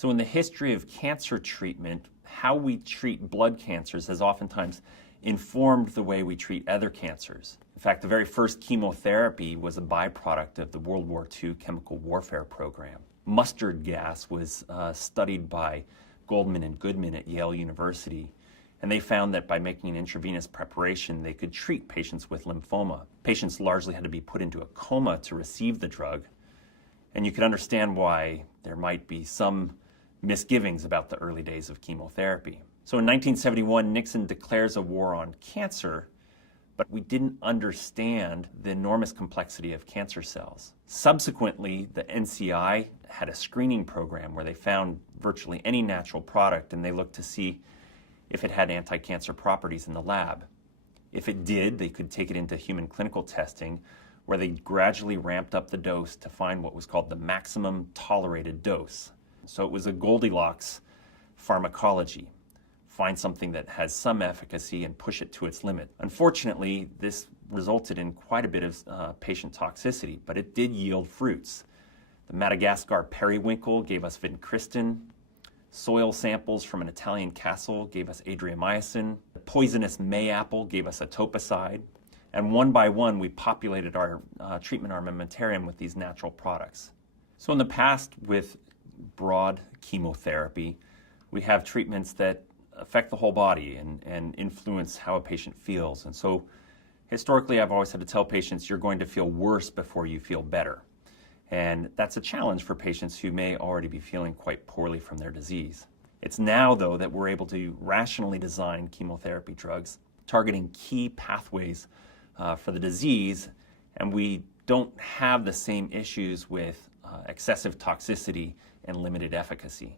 So in the history of cancer treatment, how we treat blood cancers has oftentimes informed the way we treat other cancers. In fact, the very first chemotherapy was a byproduct of the World War II chemical warfare program. Mustard gas was studied by Goldman and Goodman at Yale University, and they found that by making an intravenous preparation, they could treat patients with lymphoma. Patients largely had to be put into a coma to receive the drug, and you can understand why there might be some misgivings about the early days of chemotherapy. So in 1971, Nixon declares a war on cancer, but we didn't understand the enormous complexity of cancer cells. Subsequently, the NCI had a screening program where they found virtually any natural product and they looked to see if it had anti-cancer properties in the lab. If it did, they could take it into human clinical testing where they gradually ramped up the dose to find what was called the maximum tolerated dose. So it was a Goldilocks pharmacology. Find something that has some efficacy and push it to its limit. Unfortunately, this resulted in quite a bit of patient toxicity, but it did yield fruits. The Madagascar periwinkle gave us vincristine. Soil samples from an Italian castle gave us adriamycin. The poisonous mayapple gave us etoposide. And one by one, we populated our treatment armamentarium with these natural products. So in the past, with broad chemotherapy, we have treatments that affect the whole body and influence how a patient feels. And so historically, I've always had to tell patients, you're going to feel worse before you feel better. And that's a challenge for patients who may already be feeling quite poorly from their disease. It's now, though, that we're able to rationally design chemotherapy drugs targeting key pathways for the disease, and we don't have the same issues with excessive toxicity and limited efficacy.